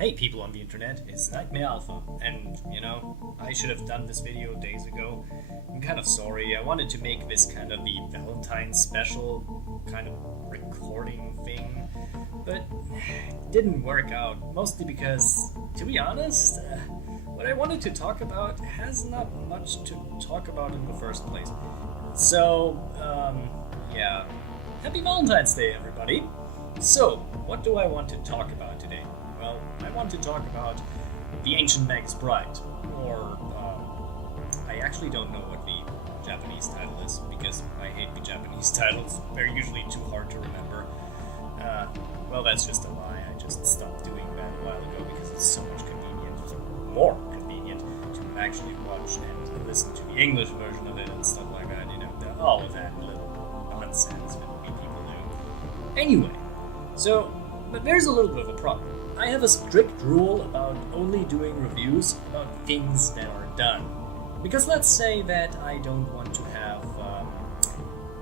Hey people on the internet, it's KnightmareAlpha, and I should have done this video days ago. I'm kind of sorry, I wanted to make this kind of the Valentines special kind of recording thing, but it didn't work out, mostly because, to be honest, what I wanted to talk about has not much to talk about in the first place. So, yeah, happy Valentine's Day everybody! So, what do I want to talk about today? Well, I want to talk about the Ancient Magus Bride, or I actually don't know what the Japanese title is, because I hate the Japanese titles. They're usually too hard to remember. Well, that's just a lie. I just stopped doing that a while ago because it's so much more convenient to actually watch and listen to the English version of it and stuff like that. All of that little nonsense that we people do. Anyway, but there's a little bit of a problem. I have a strict rule about only doing reviews about things that are done. Because let's say that I don't want to have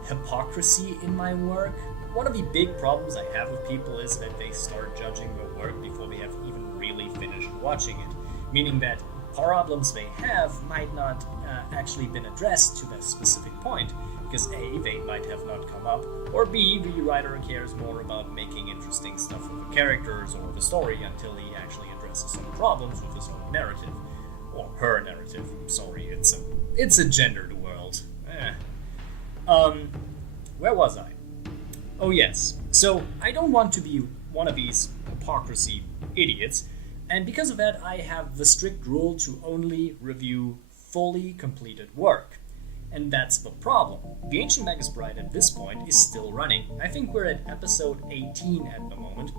hypocrisy in my work. One of the big problems I have with people is that they start judging the work before they have even really finished watching it. Meaning that problems they have might not actually been addressed to that specific point. Because A, they might have not come up, or B, the writer cares more about making interesting stuff with the characters or the story until he actually addresses some problems with his own narrative. Or her narrative, sorry, it's a gendered world. Where was I? Oh yes, so I don't want to be one of these hypocrisy idiots, and because of that I have the strict rule to only review fully completed work. And that's the problem. The Ancient Magus Bride at this point is still running. I think we're at episode 18 at the moment,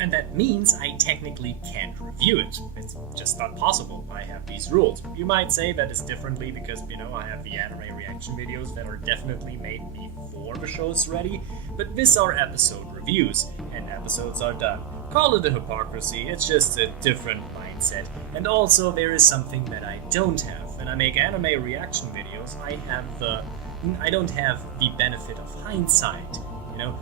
and that means I technically can't review it. It's just not possible. I have these rules. You might say that is differently because, I have the anime reaction videos that are definitely made before the show's ready, but these are episode reviews, and episodes are done. Call it a hypocrisy, it's just a different mindset. And also there is something that I don't have. When I make anime reaction videos, I don't have the benefit of hindsight.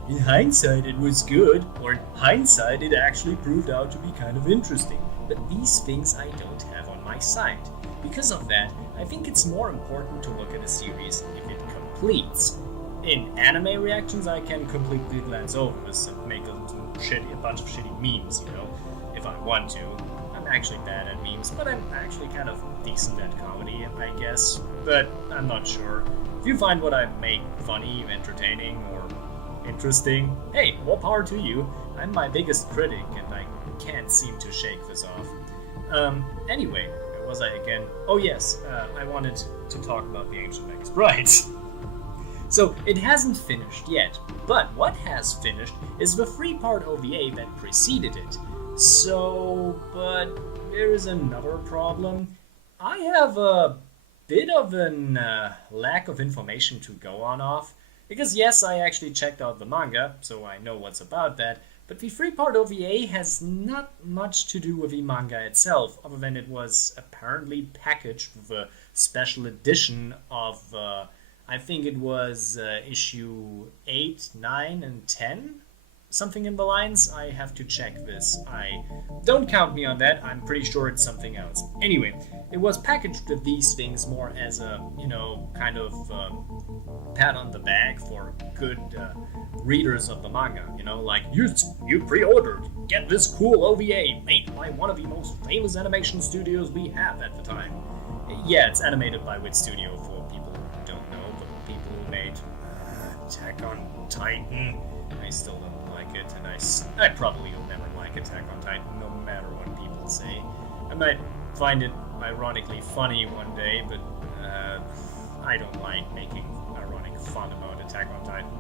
In hindsight it was good, or in hindsight it actually proved out to be kind of interesting. But these things I don't have on my side. Because of that, I think it's more important to look at a series if it completes. In anime reactions, I can completely glance over this and make a bunch of shitty memes, if I want to. I'm actually bad at memes, but I'm actually kind of decent at comedy, I guess. But I'm not sure. If you find what I make funny, entertaining, or interesting, hey, more power to you. I'm my biggest critic, and I can't seem to shake this off. Anyway, where was I again? Oh yes, I wanted to talk about the Ancient Magus Bride. So, it hasn't finished yet, but what has finished is the 3-part OVA that preceded it. So, but there is another problem. I have a bit of an lack of information to go on off, because yes, I actually checked out the manga, so I know what's about that, but the 3-part OVA has not much to do with the manga itself, other than it was apparently packaged with a special edition of I think it was issue 8, 9, and 10? Something in the lines? I have to check this. Don't count me on that, I'm pretty sure it's something else. Anyway, it was packaged with these things more as a, kind of pat on the back for good readers of the manga. Like, you pre-ordered, get this cool OVA made by one of the most famous animation studios we have at the time. Yeah, it's animated by Wit Studio for people who don't know, but people who made Attack on Titan. I still don't like it, and I probably will never like Attack on Titan, no matter what people say. I might find it ironically funny one day, but I don't like making ironic fun about Attack on Titan.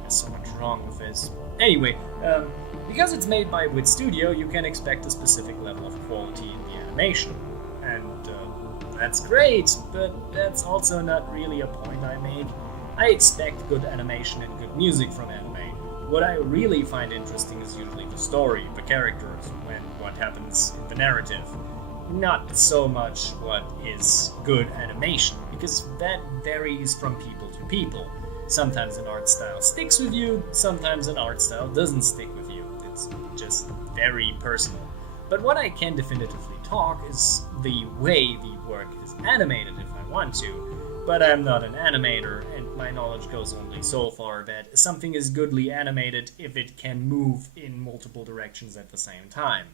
There's so much wrong with this. Anyway, because it's made by Wit Studio, you can expect a specific level of quality in the animation. And that's great, but that's also not really a point I make. I expect good animation and good music from anime. What I really find interesting is usually the story, the characters, and what happens in the narrative. Not so much what is good animation, because that varies from people to people. Sometimes an art style sticks with you, sometimes an art style doesn't stick with you. It's just very personal. But what I can definitively talk is the way the work is animated if I want to. But I'm not an animator, and my knowledge goes only so far that something is goodly animated if it can move in multiple directions at the same time.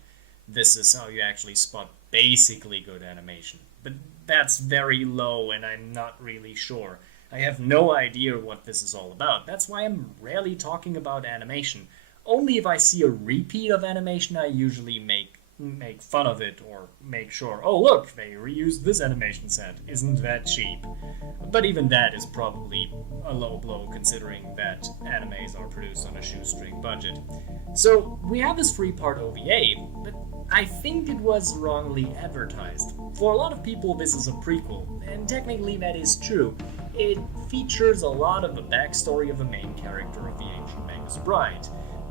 This is how you actually spot basically good animation. But that's very low, and I'm not really sure. I have no idea what this is all about. That's why I'm rarely talking about animation. Only if I see a repeat of animation, I usually make fun of it or make sure, oh look, they reused this animation set, isn't that cheap? But even that is probably a low blow considering that animes are produced on a shoestring budget. So we have this 3-part OVA, but I think it was wrongly advertised. For a lot of people this is a prequel, and technically that is true. It features a lot of the backstory of the main character of the Ancient Magus Bride.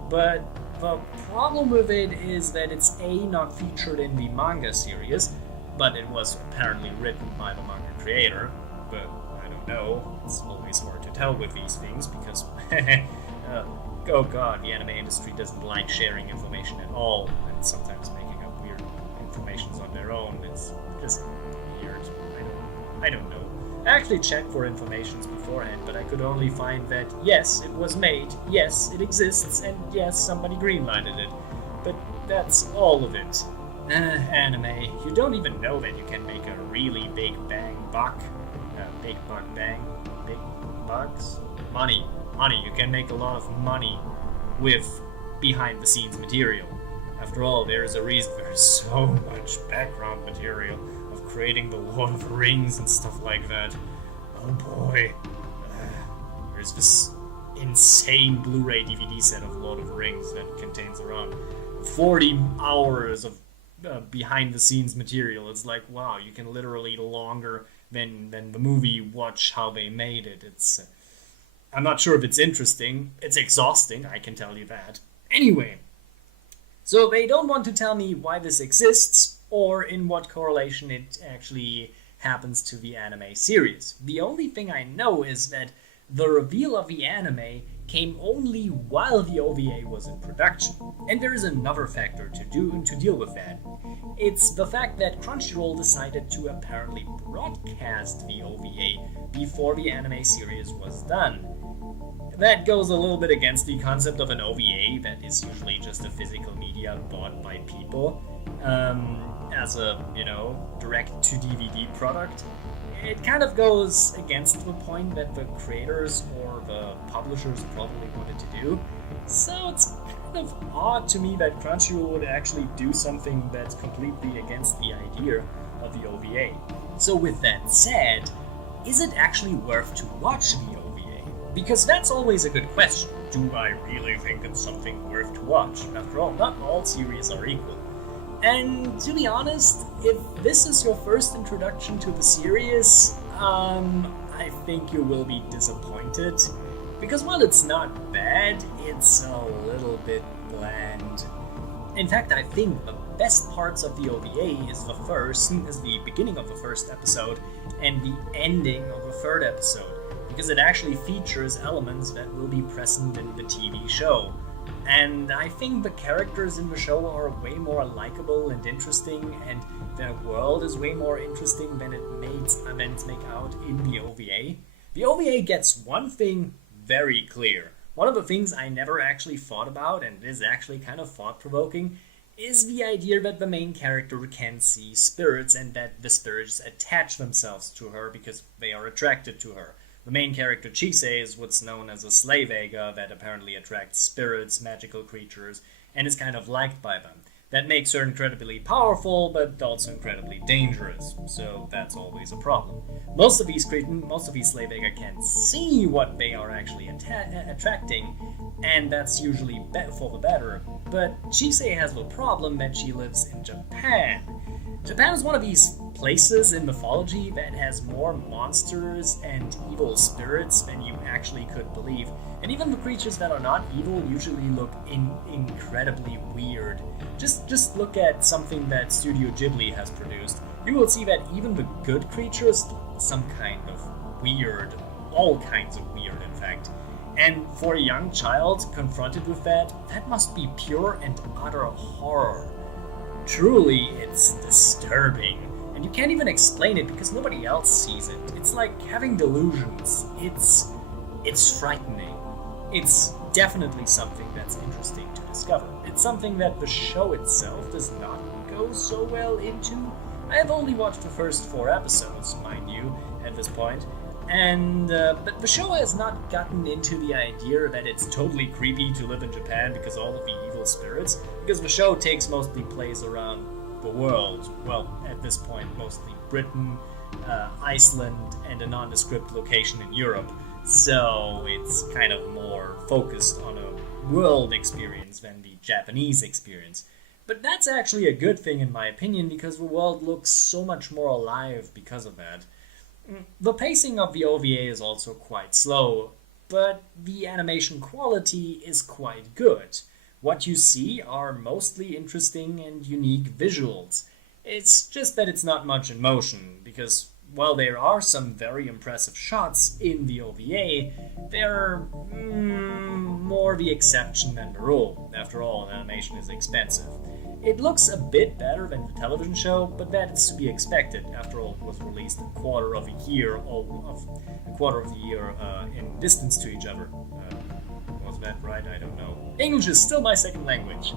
But the problem with it is that it's not featured in the manga series, but it was apparently written by the manga creator. But I don't know, it's always hard to tell with these things because, oh god, the anime industry doesn't like sharing information at all, and sometimes making up weird informations on their own. It's just weird. I don't know. I actually checked for informations beforehand, but I could only find that yes, it was made, yes, it exists, and yes, somebody greenlighted it. But that's all of it. Anime. You don't even know that you can make a really big bang buck. Big buck bang. Big bucks? Money. You can make a lot of money with behind-the-scenes material. After all, there is a reason there's so much background material of creating the Lord of the Rings and stuff like that. Oh boy. There's this insane Blu-ray DVD set of Lord of the Rings that contains around 40 hours of behind-the-scenes material. It's like, wow, you can literally longer than the movie watch how they made it. It's I'm not sure if it's interesting. It's exhausting, I can tell you that. Anyway, so they don't want to tell me why this exists or in what correlation it actually happens to the anime series. The only thing I know is that the reveal of the anime came only while the OVA was in production. And there is another factor to deal with that. It's the fact that Crunchyroll decided to apparently broadcast the OVA before the anime series was done. That goes a little bit against the concept of an OVA that is usually just a physical media bought by people as a, direct-to-DVD product. It kind of goes against the point that the creators or the publishers probably wanted to do. So it's kind of odd to me that Crunchyroll would actually do something that's completely against the idea of the OVA. So with that said, is it actually worth to watch the OVA? Because that's always a good question. Do I really think it's something worth to watch? After all, not all series are equal. And to be honest, if this is your first introduction to the series, I think you will be disappointed. Because while it's not bad, it's a little bit bland. In fact, I think the best parts of the OVA is the beginning of the first episode and the ending of the third episode, because it actually features elements that will be present in the TV show. And I think the characters in the show are way more likable and interesting, and the world is way more interesting than it's make out in the OVA. The OVA gets one thing very clear. One of the things I never actually thought about, and is actually kind of thought-provoking, is the idea that the main character can see spirits and that the spirits attach themselves to her because they are attracted to her. The main character, Chise, is what's known as a slave Aga that apparently attracts spirits, magical creatures, and is kind of liked by them. That makes her incredibly powerful, but also incredibly dangerous, so that's always a problem. Most of these slave Aga can see what they are actually attracting, and that's usually for the better, but Chise has the problem that she lives in Japan. Japan is one of these places in mythology that has more monsters and evil spirits than you actually could believe. And even the creatures that are not evil usually look incredibly weird. Just look at something that Studio Ghibli has produced. You will see that even the good creatures look some kind of weird. All kinds of weird, in fact. And for a young child confronted with that must be pure and utter horror. truly, it's disturbing. And you can't even explain it because nobody else sees it. It's like having delusions. It's frightening. It's definitely something that's interesting to discover. It's something that the show itself does not go so well into. I have only watched the first 4 episodes, mind you, at this point, and but the show has not gotten into the idea that it's totally creepy to live in Japan because all of the evil spirits, because the show takes mostly place around the world. Well, at this point, mostly Britain, Iceland, and a nondescript location in Europe. So it's kind of more focused on a world experience than the Japanese experience. But that's actually a good thing in my opinion, because the world looks so much more alive because of that. The pacing of the OVA is also quite slow, but the animation quality is quite good. What you see are mostly interesting and unique visuals. It's just that it's not much in motion, because while there are some very impressive shots in the OVA, they're more the exception than the rule. After all, animation is expensive. It looks a bit better than the television show, but that's to be expected. After all, it was released a quarter of the year in distance to each other. Was that right? I don't know. English is still my second language.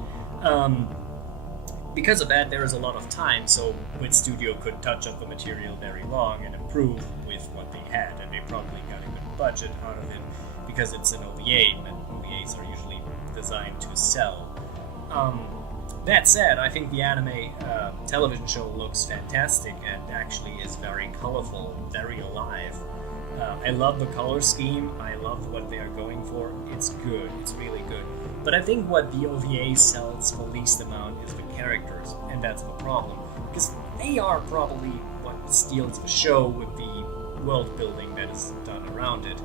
Because of that, there is a lot of time, so which studio could touch up the material very long and improve with what they had, and they probably got a good budget out of it because it's an OVA, and OVAs are usually designed to sell. That said, I think the anime television show looks fantastic and actually is very colorful, very alive. I love the color scheme, I love what they are going for. It's good, it's really good. But I think what the OVA sells the least amount is the characters, and that's the problem. Because they are probably what steals the show with the world building that is done around it.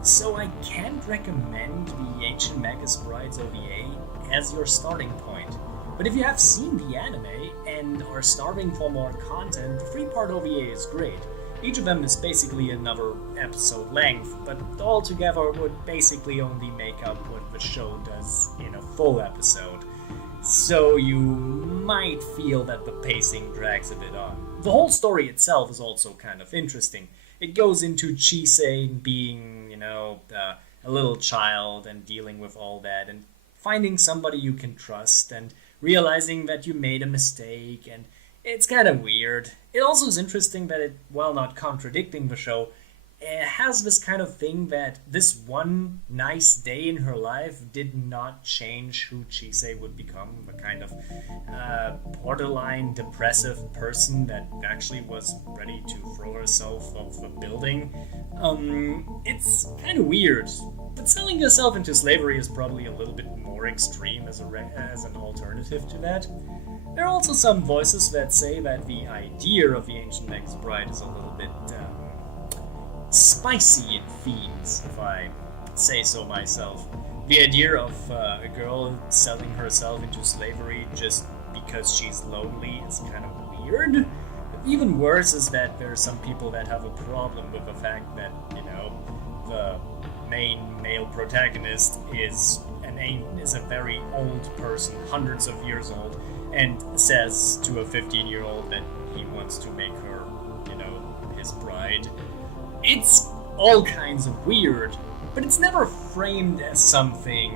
So I can't recommend the Ancient Magus Bride's OVA as your starting point. But if you have seen the anime and are starving for more content, the 3-part OVA is great. Each of them is basically another episode length, but all together would basically only make up what the show does in a full episode. So you might feel that the pacing drags a bit on. The whole story itself is also kind of interesting. It goes into Chisei being, a little child and dealing with all that and finding somebody you can trust and realizing that you made a mistake, and it's kind of weird. It also is interesting that it, while not contradicting the show, it has this kind of thing that this one nice day in her life did not change who Chisei would become, the kind of borderline depressive person that actually was ready to throw herself off a building. It's kind of weird, but selling yourself into slavery is probably a little bit more extreme as an alternative to that. There are also some voices that say that the idea of the Ancient Magus Bride is a little bit spicy in themes, if I say so myself. The idea of a girl selling herself into slavery just because she's lonely is kind of weird. Even worse is that there are some people that have a problem with the fact that, the main male protagonist is a very old person, hundreds of years old, and says to a 15-year-old that he wants to make her, his bride. It's all kinds of weird, but it's never framed as something,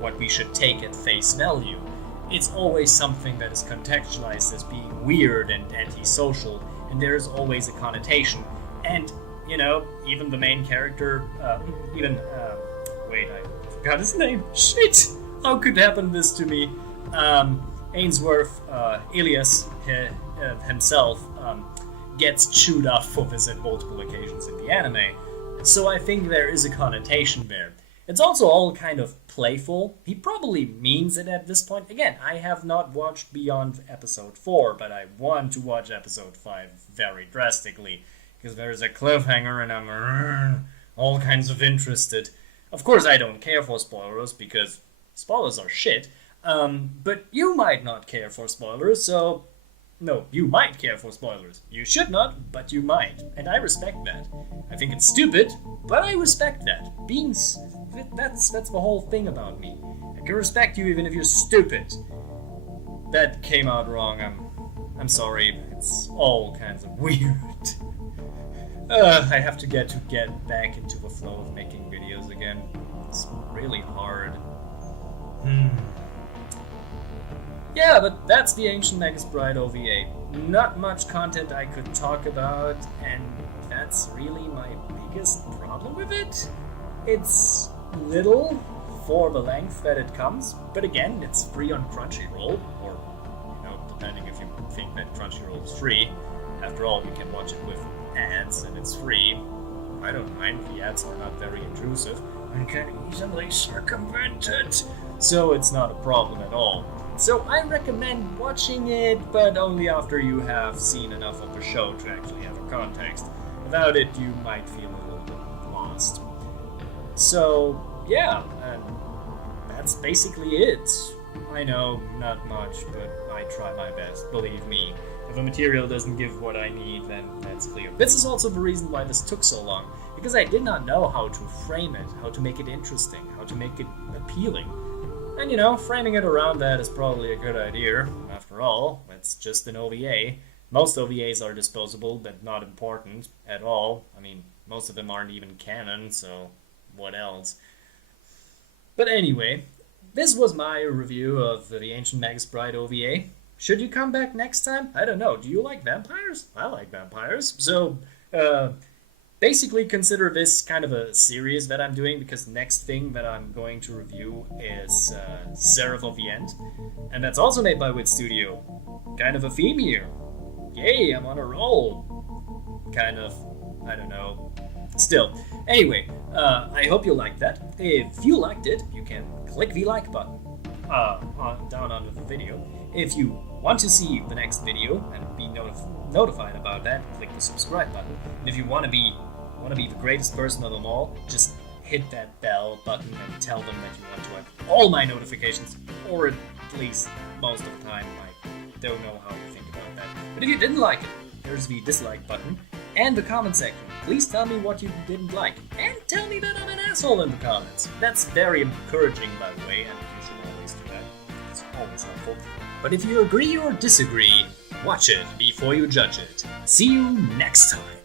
what we should take at face value. It's always something that is contextualized as being weird and antisocial, and there's always a connotation. And, even the main character, wait, I forgot his name. Shit! How could happen this to me? Ainsworth, Elias himself, gets chewed off for this at multiple occasions in the anime. So I think there is a connotation there. It's also all kind of playful. He probably means it at this point. Again, I have not watched beyond episode 4, but I want to watch episode 5 very drastically, because there's a cliffhanger and I'm all kinds of interested. Of course I don't care for spoilers, because spoilers are shit, but you might not care for spoilers, so... No, you might care for spoilers. You should not, but you might. And I respect that. I think it's stupid, but I respect that. That's the whole thing about me. I can respect you even if you're stupid. that came out wrong. I'm sorry. It's all kinds of weird. I have to get back into the flow of making videos again. It's really hard. Yeah, but that's the Ancient Magus Bride OVA. Not much content I could talk about, and that's really my biggest problem with it. It's little for the length that it comes, but again, it's free on Crunchyroll, or, depending if you think that Crunchyroll is free. After all, you can watch it with ads, and it's free. I don't mind, the ads are not very intrusive, and can easily circumvent it, so it's not a problem at all. So I recommend watching it, but only after you have seen enough of the show to actually have a context. Without it, you might feel a little bit lost. So, yeah, and that's basically it. I know, not much, but I try my best, believe me. If a material doesn't give what I need, then that's clear. This is also the reason why this took so long, because I did not know how to frame it, how to make it interesting, how to make it appealing. And framing it around that is probably a good idea. After all, it's just an OVA. Most OVAs are disposable, but not important at all. I mean, most of them aren't even canon, so what else? But anyway, this was my review of the Ancient Magus Bride OVA. Should you come back next time? I don't know. Do you like vampires? I like vampires. So, basically consider this kind of a series that I'm doing, because the next thing that I'm going to review is Seraph of the End. And that's also made by Wit Studio. Kind of a theme here. Yay, I'm on a roll. Kind of. I don't know. Still. Anyway, I hope you liked that. If you liked it, you can click the like button down under the video. If you want to see the next video and be notified about that, click the subscribe button. And if you want to be the greatest person of them all, just hit that bell button and tell them that you want to have all my notifications, or at least most of the time. I don't know how you think about that. But if you didn't like it, there's the dislike button and the comment section. Please tell me what you didn't like, and tell me that I'm an asshole in the comments. That's very encouraging, by the way, and you should always do that. It's always helpful. But if you agree or disagree, watch it before you judge it. See you next time.